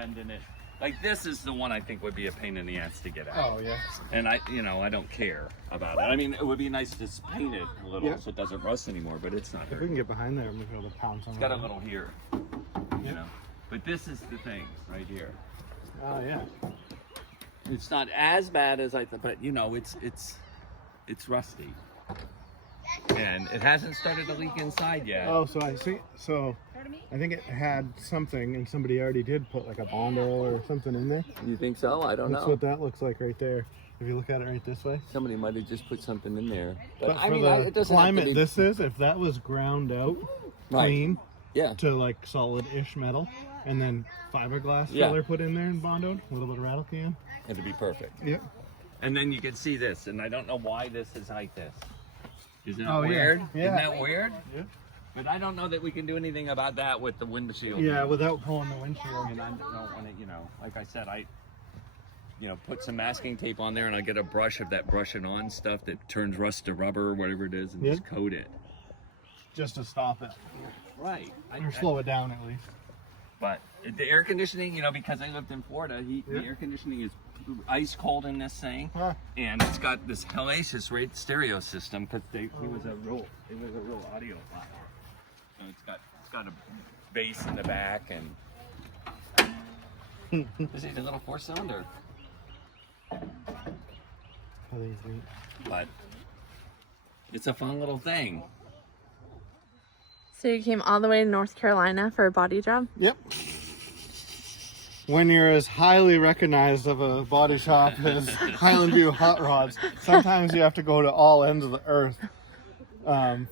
bending it. Like this is the one I think would be a pain in the ass to get out. Oh yeah. And I don't care about it. I mean, it would be nice to paint it a little so it doesn't rust anymore, but it's not. If we can get behind there, we'll be able to pounce on it. It's got a little here, you know. But this is the thing right here. Oh yeah. It's not as bad as I thought, but you know, it's rusty, and it hasn't started to leak inside yet. Oh, so I see. So I think it had something, and somebody already did put like a Bond oil or something in there. You think so? I don't know. That's what that looks like right there. If you look at it right this way. Somebody might have just put something in there. But I for mean, the it doesn't climate have to be... this is, if that was ground out clean Yeah. to like solid-ish metal, and then fiberglass filler put in there and Bondoed, a little bit of rattle can. It'd be perfect. Yep. And then you can see this, and I don't know why this is like this. Isn't that Oh, yeah. weird? Yeah. Isn't that weird? Yeah. But I don't know that we can do anything about that with the windshield. Yeah, without pulling the windshield. And I don't want to, you know, like I said, put some masking tape on there, and I get a brush of that brushing on stuff that turns rust to rubber or whatever it is, and just coat it. Just to stop it. Right. Or slow it down at least. But the air conditioning, you know, because I lived in Florida, the air conditioning is ice cold in this thing, and it's got this hellacious stereo system because it was a real audio file. So it's got a bass in the back, and this is a little 4-cylinder. But it's a fun little thing. So you came all the way to North Carolina for a body job? Yep. When you're as highly recognized of a body shop as Highland View Hot Rods, sometimes you have to go to all ends of the earth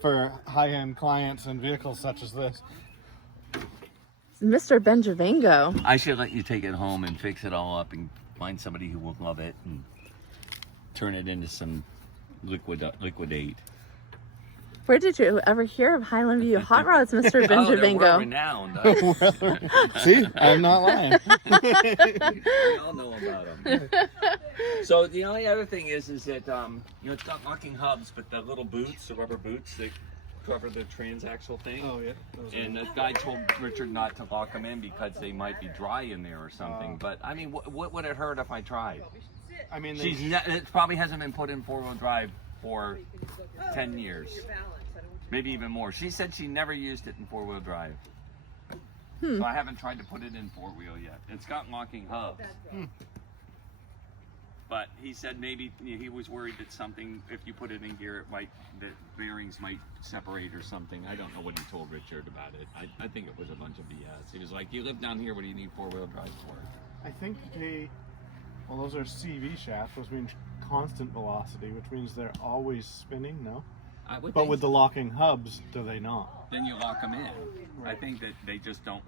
for high-end clients and vehicles such as this. Mr. Benjavango. I should let you take it home and fix it all up and find somebody who will love it and turn it into some liquidate. Where did you ever hear of Highland View Hot Rods, Mr. Benjavango? They're renowned. See, I'm not lying. We all know about them. So the only other thing is that it's got locking hubs, but the little boots, the rubber boots that cover the transaxle thing. Oh yeah. And the guy told Richard not to lock them in because they might be dry in there or something. But I mean, what would it hurt if I tried? I mean, it probably hasn't been put in 4-wheel drive for 10 years. Maybe even more. She said she never used it in 4-wheel drive. So I haven't tried to put it in 4-wheel yet. It's got locking hubs. But he said maybe he was worried that something, if you put it in gear, that bearings might separate or something. I don't know what he told Richard about it. I think it was a bunch of BS. He was like, you live down here, what do you need 4-wheel drive for? I think those are CV shafts, which means constant velocity, which means they're always spinning, no? But with the locking hubs, do they not? Then you lock them in. Right. I think that they just don't.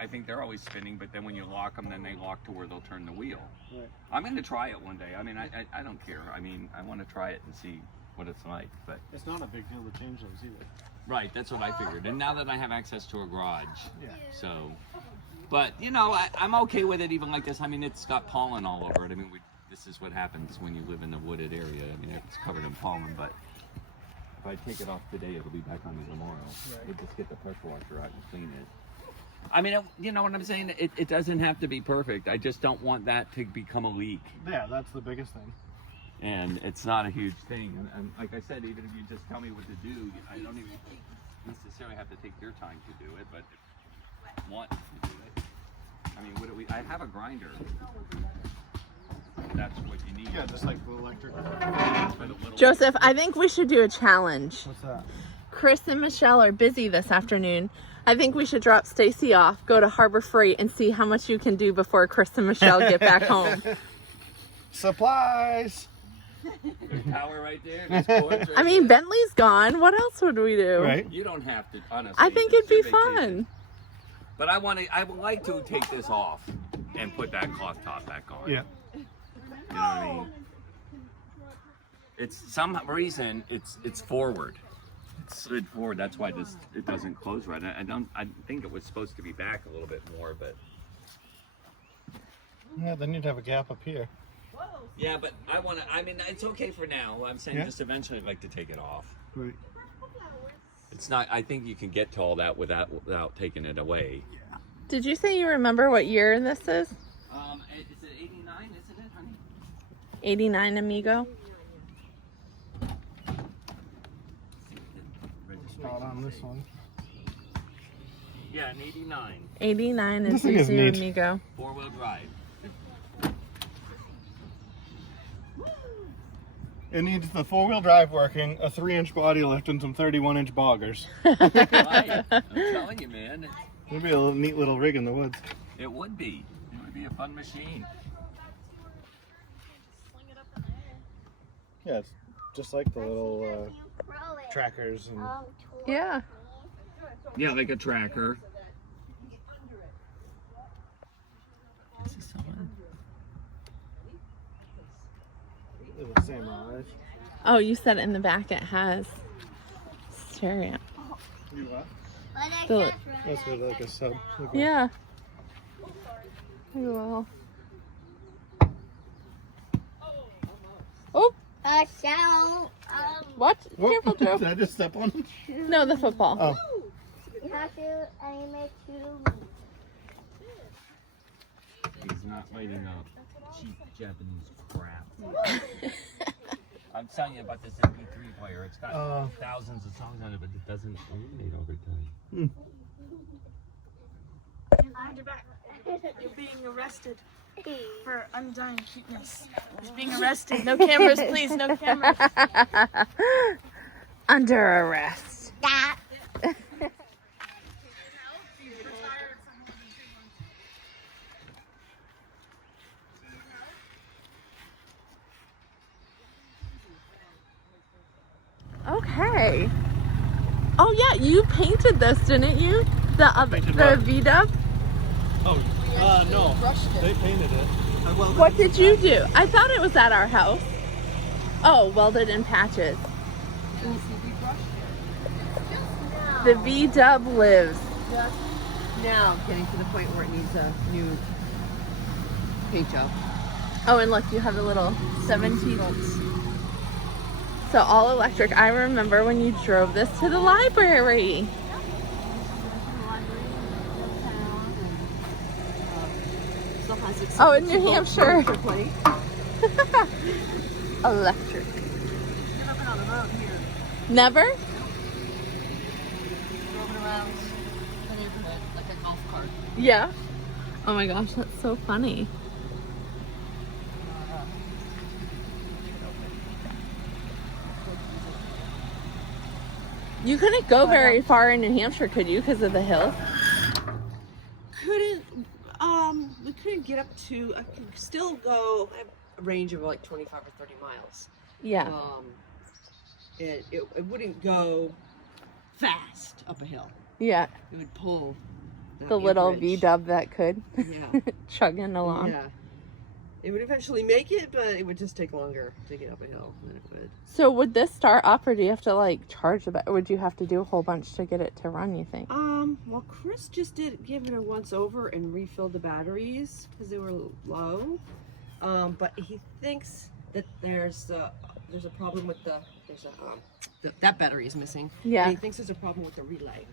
I think they're always spinning, but then when you lock them, then they lock to where they'll turn the wheel. Right. I'm going to try it one day. I mean, I don't care. I mean, I want to try it and see what it's like. But it's not a big deal to change those either. Right, that's what I figured. And now that I have access to a garage, so. But you know, I'm okay with it even like this. I mean, it's got pollen all over it. I mean, this is what happens when you live in a wooded area. I mean, it's covered in pollen, but. If I take it off today, it'll be back on me tomorrow. Right. We'll just get the pressure washer out and clean it. I mean, you know what I'm saying? It doesn't have to be perfect. I just don't want that to become a leak. Yeah, that's the biggest thing. And it's not a huge thing. And like I said, even if you just tell me what to do, I don't even necessarily have to take your time to do it, but if you want to do it. I mean, I have a grinder. That's what you need. Yeah, just like the electric. Joseph, I think we should do a challenge. What's that? Chris and Michelle are busy this afternoon. I think we should drop Stacy off, go to Harbor Freight, and see how much you can do before Chris and Michelle get back home. Supplies! There's power right there. There's cords right I mean, there. Bentley's gone. What else would we do? Right? You don't have to, honestly. I think it'd be fun. But I would like to take this off and put that cloth top back on. Yeah. You know what I mean? It's some reason it's forward. It's slid forward. That's why it doesn't close right. I think it was supposed to be back a little bit more, but yeah, then you'd have a gap up here. yeah, but I mean, it's okay for now. I'm saying just eventually I'd like to take it off. Right. It's not. I think you can get to all that without taking it away. Did you say you remember what year this is? It's an 89, isn't it, honey? 89 Amigo. Not on this one. Yeah, an 89. 89 This is thing is Suzu neat. Amigo. 4-wheel drive. It needs the 4-wheel drive working, a 3-inch body lift, and some 31-inch boggers. Right. I'm telling you, man. It'd be a neat little rig in the woods. It would be. It would be a fun machine. Yeah, it's just like the little trackers and Yeah. Yeah, like a tracker. This is someone. the same eyes. Oh, you said in the back it has stereo. You what? The- That's good, like a sub. Like a- yeah. Well. Oh, what? Whoop. Careful, Joe. Did I just step on it? No, the football. Oh. You have to aim it to. He's not lighting up cheap Japanese crap. I'm telling you about this MP3 player. It's got thousands of songs on it, but it doesn't illuminate over time. You're being arrested for undying cuteness. He's being arrested. No cameras, please. No cameras. Under arrest. Okay. Oh yeah, you painted this, didn't you? The V-dub? Oh, no. They painted it. What did you do? I thought it was at our house. Oh, welded in patches. The V-dub lives. Just now getting to the point where it needs a new paint job. Oh, and look, you have a little 17. So all electric. I remember when you drove this to the library. Still has its Oh, in New Hampshire. for plenty. Electric. Never been on the road here. Never? Drove it around the neighborhood like a golf cart. Yeah. Oh my gosh, that's so funny. You couldn't go very far in New Hampshire, could you, because of the hills? We couldn't get up to, I could still go, I have a range of like 25 or 30 miles. Yeah. It wouldn't go fast up a hill. Yeah. It would pull The little amperage. V-dub that could Yeah. chugging along. Yeah. It would eventually make it, but it would just take longer to get up a hill than it would. So would this start up, or do you have to like charge it? Or would you have to do a whole bunch to get it to run, you think? Well, Chris just did give it a once over and refilled the batteries because they were low. But he thinks that there's a problem with that battery is missing. Yeah. And he thinks there's a problem with the relay.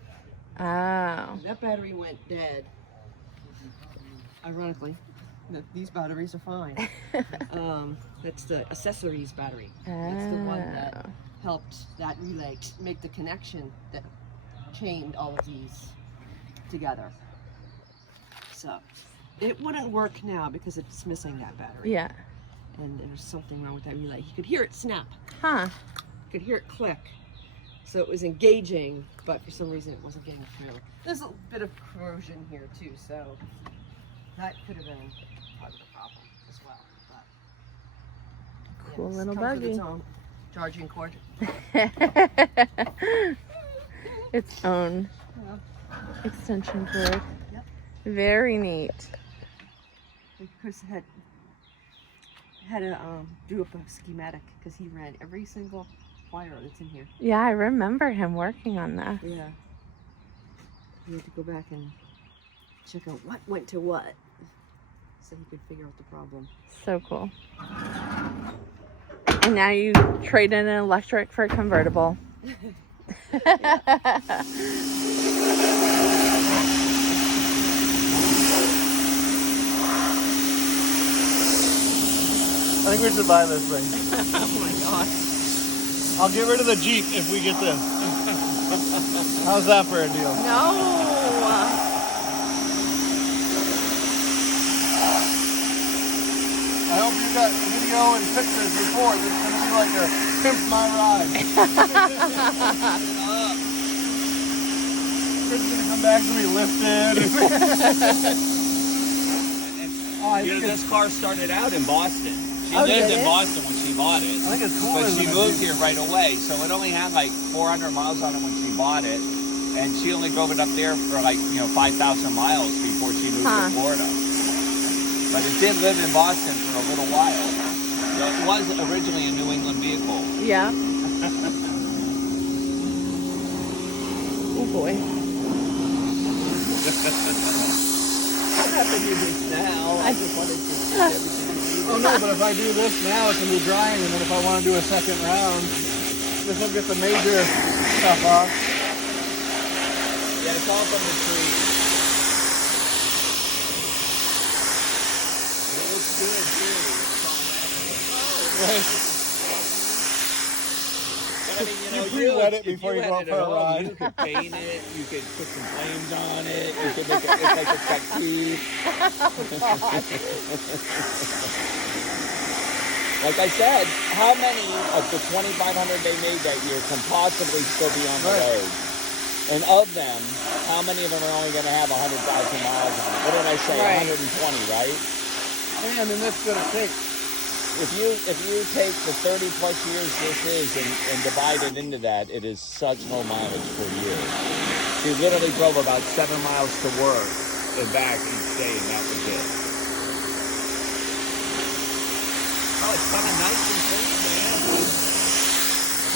Oh. That battery went dead. Ironically, these batteries are fine. That's the accessories battery. That's the one that helped that relay make the connection that chained all of these together. So it wouldn't work now because it's missing that battery. Yeah. And there's something wrong with that relay. He could hear it snap. Huh. Could hear it click. So it was engaging, but for some reason it wasn't getting through. There's a bit of corrosion here too, so that could have been part of the problem as well. But Cool it's little comes with buggy. its own charging cord. Its own extension cord. Yep. Very neat. Chris had to do up a schematic because he ran every single wire that's in here. Yeah, I remember him working on that. Yeah. He had to go back and check out what went to what so he could figure out the problem. So cool. And now you trade in an electric for a convertible. I think we should buy this thing. Oh my gosh. I'll get rid of the Jeep if we get this. How's that for a deal? No. I hope you got video and pictures before. This is going to be like a pimp my ride. Chris is going to come back to me lifted. You know, this car started out in Boston. She Oh, lived did in it? Boston when she bought it. I think it's cool. But she moved here right away, so it only had like 400 miles on it when she bought it. And she only drove it up there for like, 5,000 miles before she moved to Florida. But it did live in Boston for a little while. So it was originally a New England vehicle. Yeah. Oh boy. I'm not to do this now. I just wanted to get everything you need. Oh no, but if I do this now, it can be drying, and then if I want to do a second round, this will get the major stuff off. Yeah, it's all from the tree. It looks good, too. It's all natural. Right. But I mean, You you pre-wet it if before you had go out it for at a home, ride. You could paint it. You could put some flames on it. You could make it look like it's got teeth. Like I said, how many of the 2,500 they made that year can possibly still be on the road? And of them, how many of them are only going to have 100,000 miles on it? What did I say? Right. 120, right? And in this bit of tape. If you take the 30 plus years this is and divide it into that, it is such low mileage per year. She literally drove about 7 miles to work and back each day, and that was it. Oh, it's coming nice and clean, man.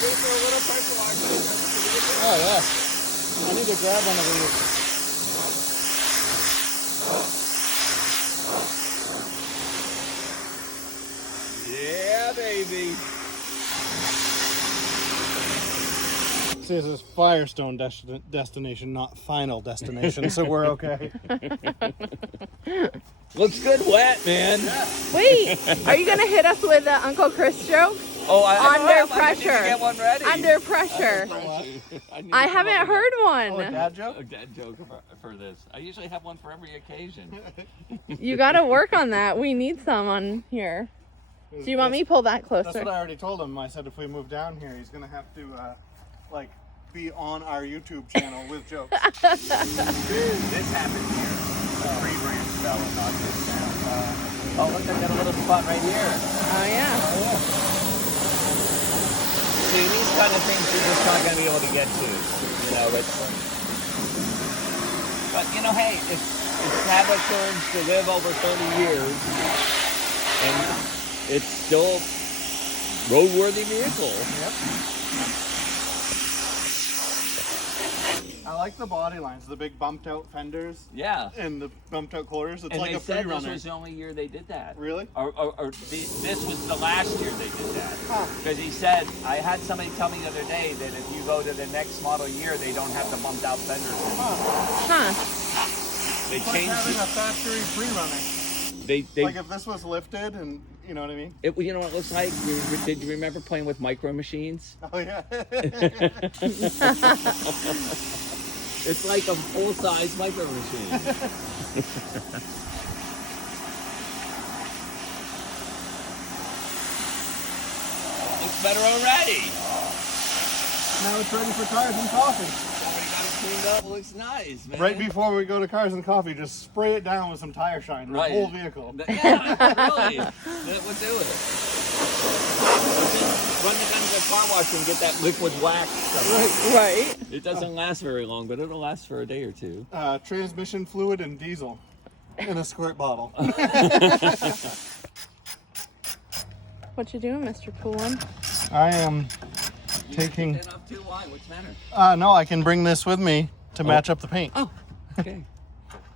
Wait for a little pressure washer. Oh yeah. I need to grab one of these. Yeah, baby. See, this is Firestone destination, not final destination, so we're okay. Looks good wet, man. Wait, are you gonna hit us with the Uncle Chris joke? Oh, I Under don't know. I need pressure. to get one ready. Under pressure. I haven't heard Oh, a one. dad joke? A dad joke for this. I usually have one for every occasion. You gotta work on that. We need some on here. Do you want me to pull that That's what closer? I already told him. I said if we move down here, he's gonna have to be on our YouTube channel with jokes. This happened here. The tree branch fell and knocked this down. Oh, look, I got a little spot right here. Oh yeah. See, these kind of things you're just not going to be able to get to. But, hey, it's had the courage to live over 30 years, and it's still a roadworthy vehicle. Yep. I like the body lines, the big bumped out fenders Yeah. and the bumped out quarters. It's And like they a said free this runner. was the only year they did that. Really? This was the last year they did that. Huh. Because he said, I had somebody tell me the other day that if you go to the next model year, they don't have the bumped out fenders anymore. Huh. They It's like changed having it. a factory free runner. They Like if this was lifted and, you know what I mean? you know what it looks like? Did you remember playing with micro machines? Oh yeah. It's like a full-size micro machine. Looks better already. Now it's ready for cars and coffee. Somebody got it cleaned up. Looks nice, man. Right before we go to cars and coffee, just spray it down with some tire shine, the Right. whole vehicle. Yeah, really. That would do it. Run the gun to the car wash and get that liquid wax stuff. Right. It doesn't last very long, but it'll last for a day or two. Transmission fluid and diesel in a squirt bottle. What you doing, Mr. Poolin? I am taking. That up too wide. What's the matter? No, I can bring this with me to match up the paint. Oh, okay.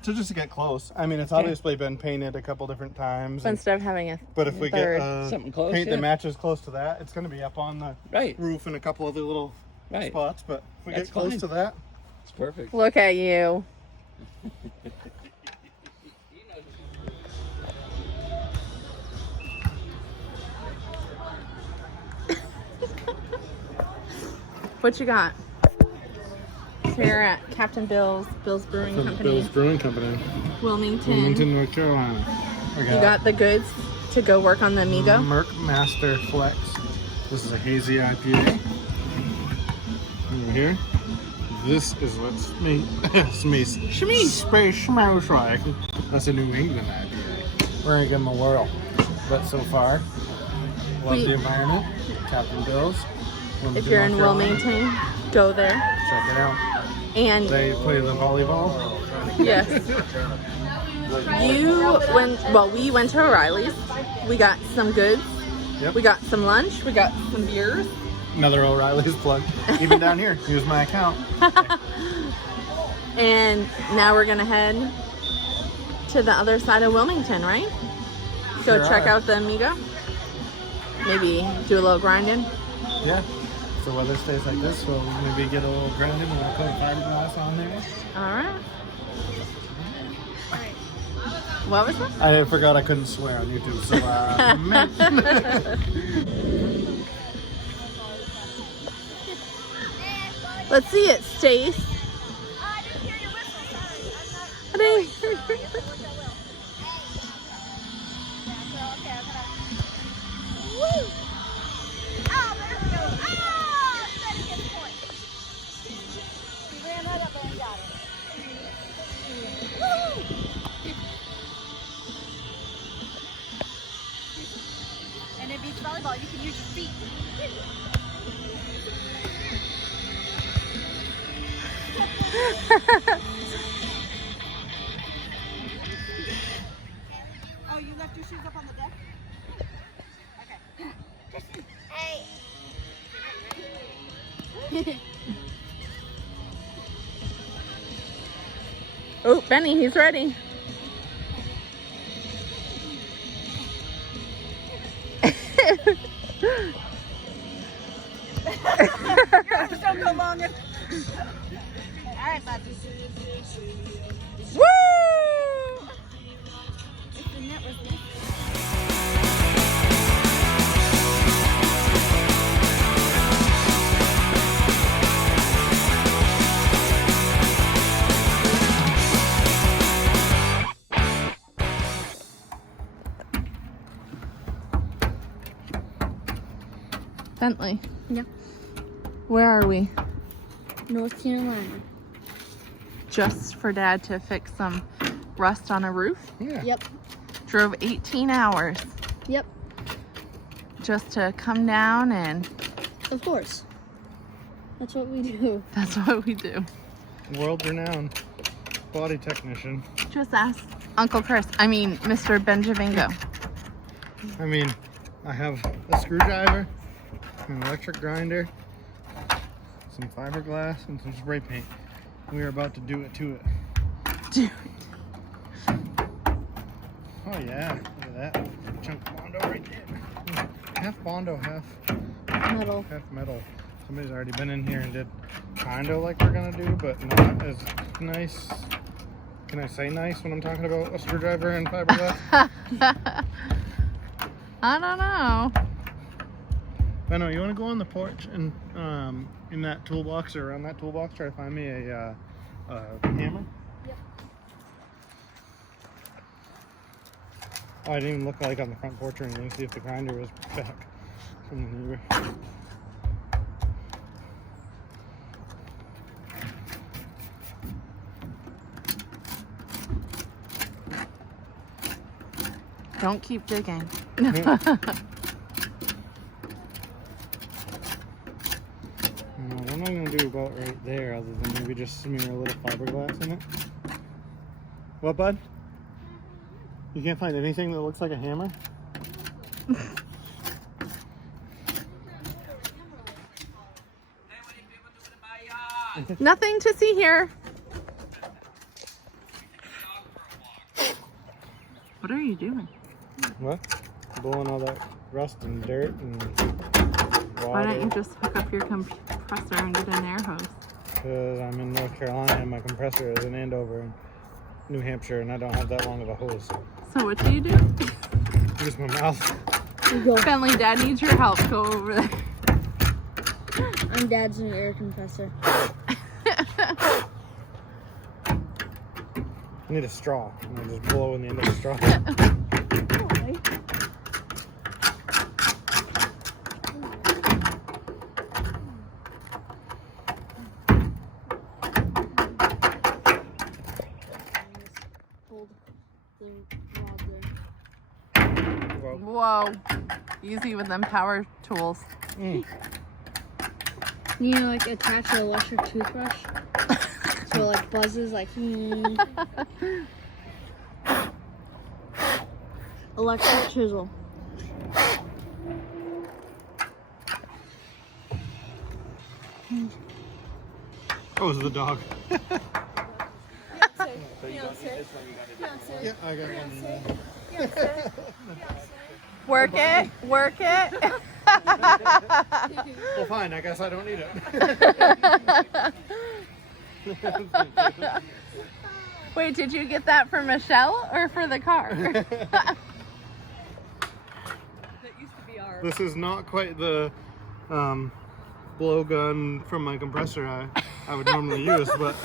To just get close. I mean, it's obviously been painted a couple different times. But instead of having a But if we third. get Something close, paint yeah. that matches close to that, it's going to be up on the Right. roof and a couple other little Right. spots. But if we That's get close fine. to that, It's perfect. Look at you. What you got? Here at Captain Bill's Brewing Company, Bill's Brewing Company, Wilmington. Wilmington, North Carolina. You got the goods to go work on the Amigo. Merc Master Flex. This is a hazy IPA. Over here. This is what's me. Space like. That's a New England IPA. We're gonna give them a whirl. But so far, love the environment. Captain Bill's. Wilmington, If you're in North Carolina. Wilmington, go there. Check it out. And They play the volleyball. yes, we went to O'Reilly's. We got some goods. Yep. We got some lunch. We got some beers. Another O'Reilly's plug. Even down here, use my account. And now we're gonna head to the other side of Wilmington, right? Go Sure check are. out the Amigo. Maybe do a little grinding. Yeah. If the weather stays like this, we'll maybe get a little grinding and we'll put fiberglass on there. All right. What was that? I forgot I couldn't swear on YouTube, so Let's see it, Stace. I didn't hear your whistle. And in beach volleyball, you can use your feet. Oh, you left your shoes up on the deck? Okay. Hey. Oh, Benny, he's ready. Your arms don't go long enough. All right, bud. Woo! If the net was there. Bentley. Yeah. Where are we? North Carolina. Just for Dad to fix some rust on a roof. yeah. Yep. Drove 18 hours Yep. just to come down, and Of course. That's what we do. that's what we do. World-renowned body technician. Just ask Uncle Chris. I mean, Mr. Benjavingo. I mean, I have a screwdriver, an electric grinder, some fiberglass, and some spray paint. We are about to do it to it. Dude. Oh yeah, look at that. Chunk of Bondo right there. Half Bondo, half metal. Somebody's already been in here and did Bondo like we're gonna do, but not as nice. Can I say nice when I'm talking about a screwdriver and fiberglass? I don't know. Benno, you want to go on the porch and in that toolbox or around that toolbox try to find me a hammer? Yep. Oh, I didn't even look like on the front porch or anything to see if the grinder was back from the neighbor. Don't keep digging. What am I going to do about right there other than maybe just smear a little fiberglass in it? What, bud? You can't find anything that looks like a hammer? Nothing to see here. What are you doing? What? Blowing all that rust and dirt and water. Why don't you just hook up your compressor and get an air hose? Because I'm in North Carolina and my compressor is in Andover and New Hampshire and I don't have that long of a hose. So what do? Use my mouth. Bentley, Dad needs your help. Go over there. I'm Dad's new air compressor. I need a straw. I'm gonna just blow in the end of the straw. Hold the rod there. Whoa. Easy with them power tools. Mm. You know, like attach an electric toothbrush. So it like buzzes like electric chisel. Oh, it's the dog. Yeah, I got one. Work it. Work it. Well, fine. I guess I don't need it. Wait, did you get that for Michelle or for the car? This is not quite the blowgun from my compressor I would normally use, but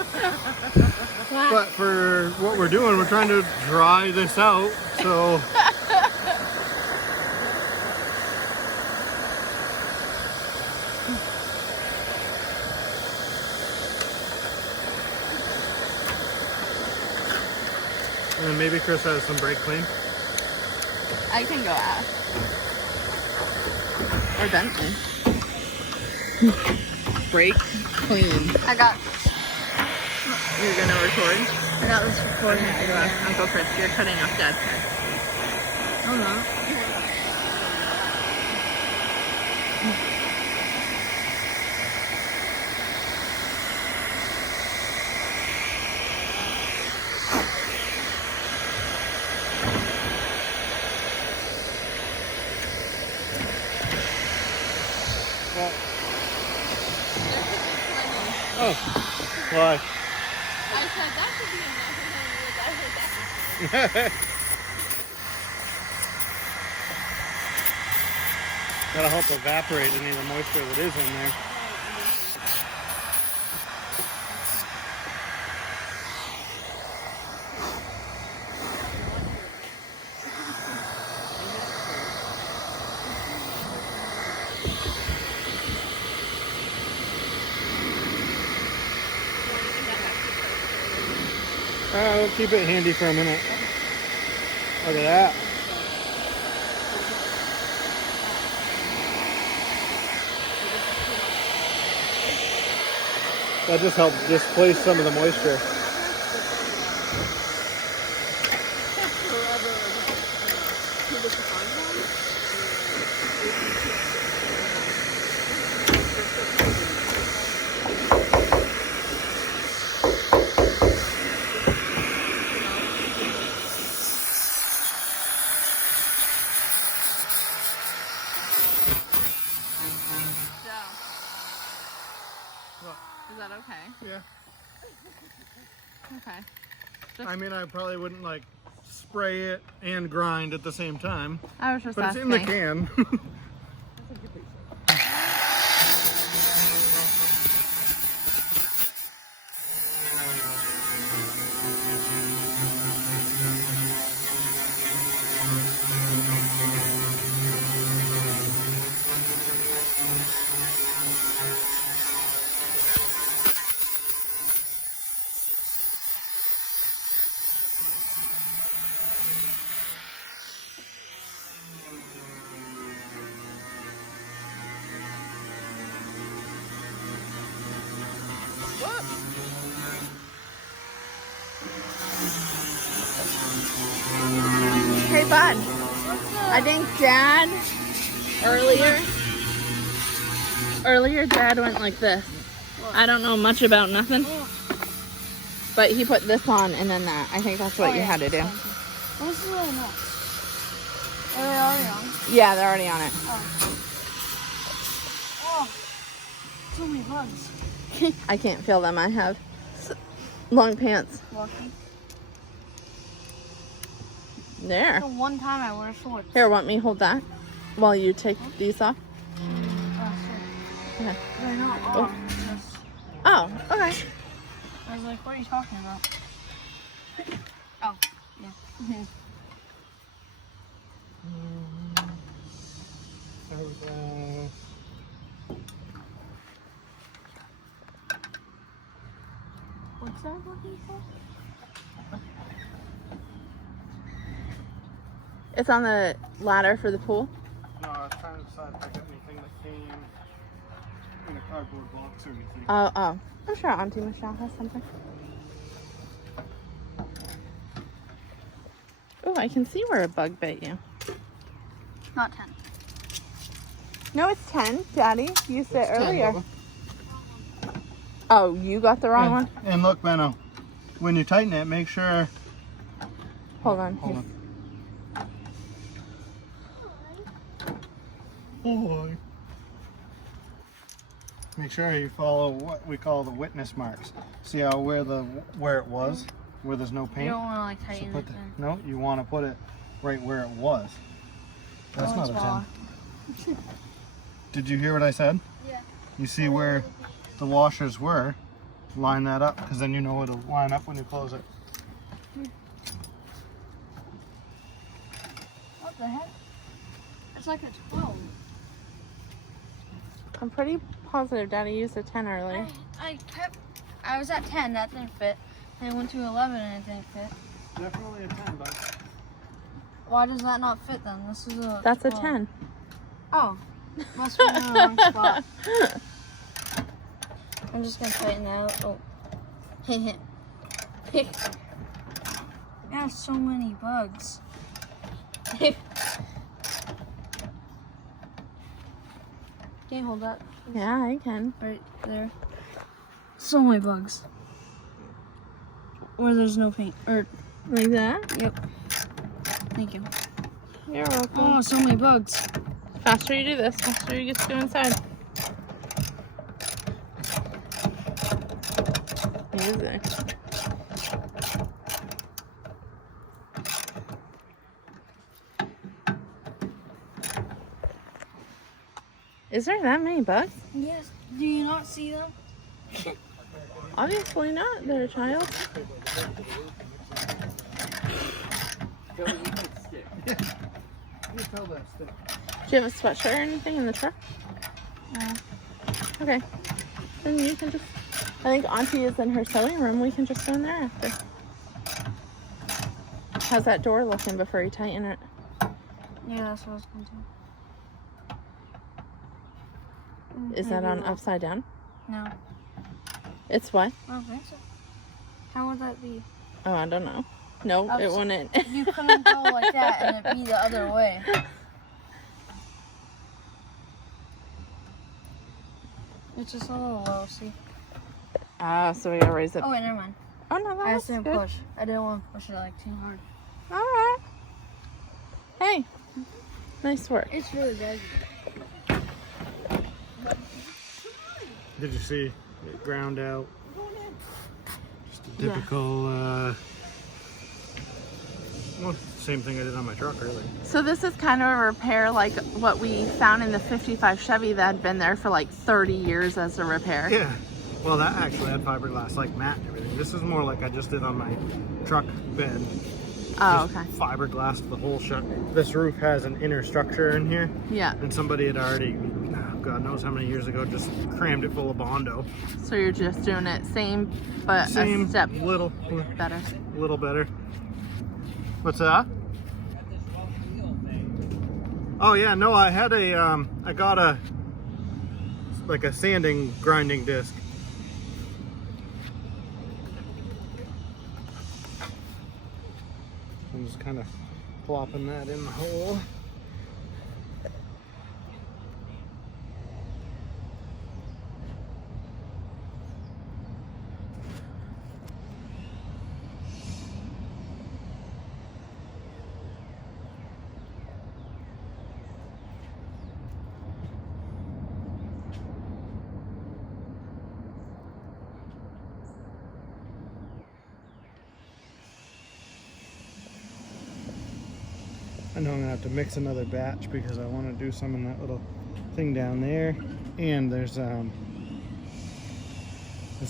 for what we're doing, we're trying to dry this out, so. And then maybe Chris has some brake clean. I can go ask. Or Bentley. Brake clean. I got You're gonna record? I got this recording. I go ask Uncle Chris. You're cutting off Dad's hair. Oh no. Oh, why? I said that should be enough, and then I heard that. That'll help evaporate any of the moisture that is in there. We'll keep it handy for a minute. Look at that. That just helped displace some of the moisture. Is that okay? Yeah. Okay. I mean, I probably wouldn't like spray it and grind at the same time, I was just but it's asking. in the can. Hey, bud. I think Dad earlier Dad went like this. I don't know much about nothing, but he put this on and then that. I think that's what you had to do. This is really nuts. Are they already on? Yeah, they're already on it. Oh, so many bugs. I can't feel them. I have long pants. Lucky. There. The one time I wear shorts. Here, want me hold that while you take these off? Oh, shit. Okay. They're not Oh. on. Just- Oh, okay. I was like, what are you talking about? Oh, yeah. What's that looking for? It's on the ladder for the pool. No, I was trying to decide if I got anything that came in a cardboard box or anything. Oh. I'm sure Auntie Michelle has something. Oh, I can see where a bug bit you. Not 10. No, it's 10. Daddy used it It's 10, earlier. Bubba. Oh, you got the wrong one? And look, Benno, when you tighten it, make sure. Hold on. Hold on. Boy. Make sure you follow what we call the witness marks. See how where it was, where there's no You paint. don't want to like So tighten put it the, then. no, you want to put it right where it was. That's Oh, not it's a 10. Did you hear what I said? Yeah. You see where the washers were? Line that up, because then you know it'll line up when you close it. What the heck? It's like a 12. I'm pretty positive Daddy used a 10 earlier. I was at 10, that didn't fit. Then I went to 11 and it didn't fit. Definitely a 10, bud. Why does that not fit then? This is a That's a 12. 10. Oh, must be in the wrong spot. I'm just gonna tighten that out. Oh. It has so many bugs. Can you hold that Yeah, I can. right there? So many bugs. Where there's no paint. Or, Like that? yep. Thank you. You're welcome. Oh, so many bugs. Faster you do this, faster you get to go inside. Easy. Is there that many bugs? Yes. Do you not see them? Obviously not. They're a child. You tell that stick. Do you have a sweatshirt or anything in the truck? No. Okay. Then you can just, I think Auntie is in her sewing room. We can just go in there after. How's that door looking before you tighten it? Yeah, that's what I was going to do. Is that on upside down? No. It's what? I don't think so. How would that be? Oh, I don't know. No, it Ups- wouldn't. You couldn't go like that and it'd be the other way. It's just a little low, see? Ah, so we gotta raise it. Oh, wait, never mind. Oh, no, I that's just didn't good. push. I didn't want to push it like too hard. All right. Hey, nice work. It's really big. Did you see it ground out? Just a typical, well, same thing I did on my truck, really. So this is kind of a repair like what we found in the 55 Chevy that had been there for like 30 years as a repair. Yeah. Well, that actually had fiberglass like mat and everything. This is more like I just did on my truck bed. Oh, Just okay. Fiberglass the whole shut. This roof has an inner structure in here, Yeah. and somebody had already, God knows how many years ago, just crammed it full of Bondo. So you're just doing it same, but Same, a step little better. better. What's that? Oh yeah, no, I had a, I got a, like a sanding grinding disc. I'm just kind of plopping that in the hole. I know I'm gonna have to mix another batch because I want to do some in that little thing down there And there's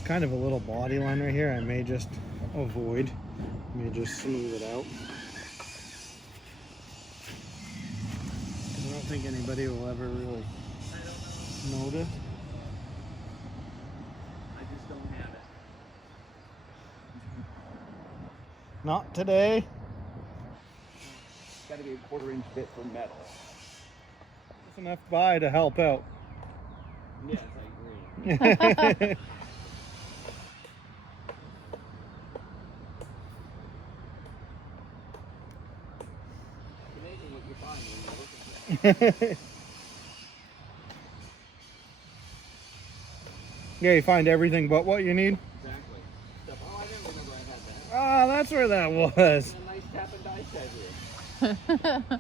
kind of a little body line right here. I may just avoid. I may just smooth it out. 'Cause I don't think anybody will ever really notice. I just don't have it. Not today. It's got to be a 1/4 inch bit for metal. Just enough by to help out. Yes, I agree. Amazing what you find when you're looking for it. Yeah, you find everything but what you need. Exactly. Stuff. Oh, I didn't remember I had that. Ah, that's where that was. A nice tap and die set here.